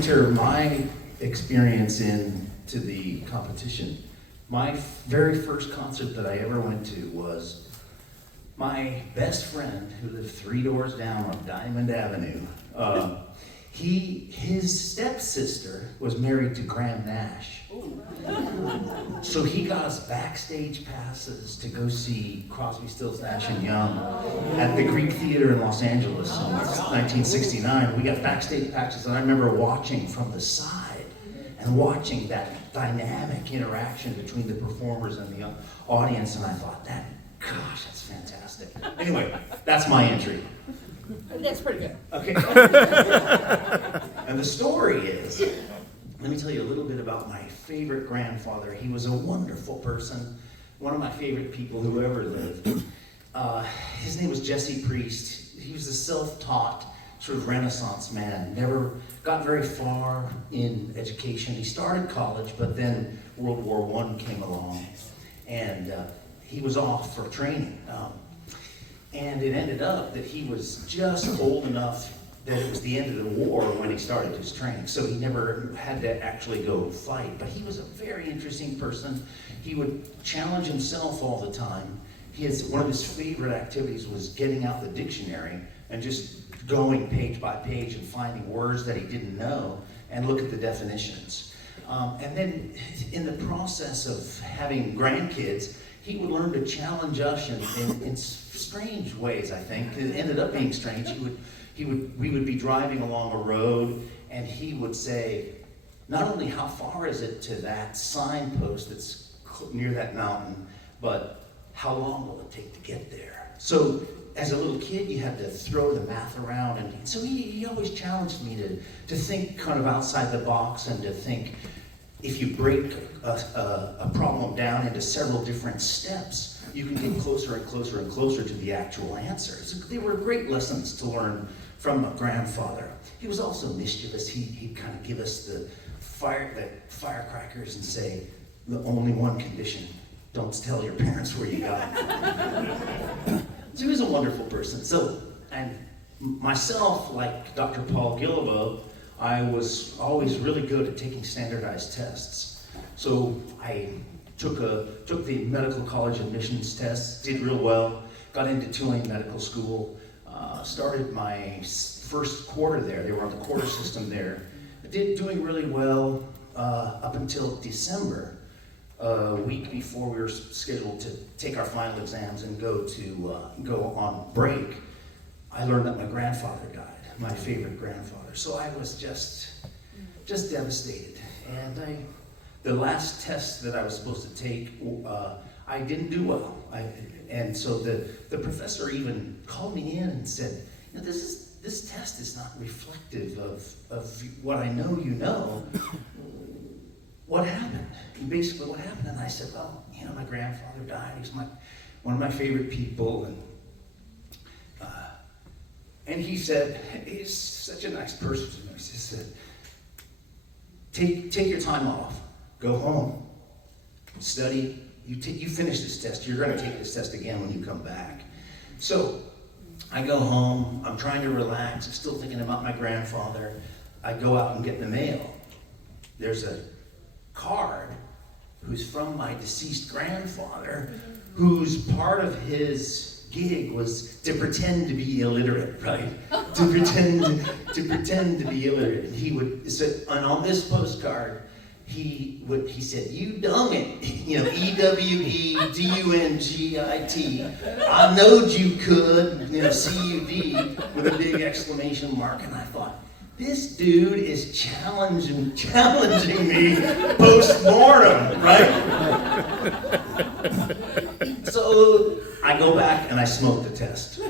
enter my experience into the competition, my very first concert that I ever went to was my best friend who lived 3 doors down on Diamond Avenue. His stepsister was married to Graham Nash. So he got us backstage passes to go see Crosby, Stills, Nash & Young at the Greek Theater in Los Angeles in 1969. We got backstage passes, and I remember watching from the side and watching that dynamic interaction between the performers and the audience, and I thought, gosh, that's fantastic. Anyway, that's my entry. That's pretty good. Okay. And the story is, let me tell you a little bit about my favorite grandfather. He was a wonderful person, one of my favorite people who ever lived. His name was Jesse Priest. He was a self-taught sort of Renaissance man, never got very far in education. He started college, but then World War I came along, and he was off for training. And it ended up that he was just old enough that it was the end of the war when he started his training, so he never had to actually go fight. But he was a very interesting person. He would challenge himself all the time. One of his favorite activities was getting out the dictionary and just going page by page and finding words that he didn't know and look at the definitions. And then in the process of having grandkids, he would learn to challenge us in strange ways, I think. It ended up being strange. We would be driving along a road, and he would say, not only how far is it to that signpost that's near that mountain, but how long will it take to get there? So as a little kid, you had to throw the math around, and so he always challenged me to think kind of outside the box and to think, if you break a problem down into several different steps, you can get closer and closer and closer to the actual answers. They were great lessons to learn from a grandfather. He was also mischievous. He'd kind of give us the firecrackers and say, the only one condition, don't tell your parents where you got it. So he was a wonderful person. So, and myself, like Dr. Paul Guillebeau, I was always really good at taking standardized tests. So I took the medical college admissions test, did real well, got into Tulane Medical School, started my first quarter there. They were on the quarter system there. I did doing really well up until December, a week before we were scheduled to take our final exams and go on break. I learned that my grandfather died, my favorite grandfather. So I was just devastated. And the last test that I was supposed to take, I didn't do well. And so the professor even called me in and said, this test is not reflective of what I know you know. What happened? Basically, what happened? And I said, well, my grandfather died. He's one of my favorite people. And he said, he's such a nice person. He said, take your time off. Go home. Study. You finish this test. You're going to take this test again when you come back. So I go home. I'm trying to relax. I'm still thinking about my grandfather. I go out and get the mail. There's a card who's from my deceased grandfather, whose part of his gig was to pretend to be illiterate, right? to pretend to be illiterate. And he would say, and on this postcard, he said, "You dung it," EWEDUNGIT. I knowed you could, CUD with a big exclamation mark. And I thought, this dude is challenging me post-mortem, right? So I go back and I smoke the test.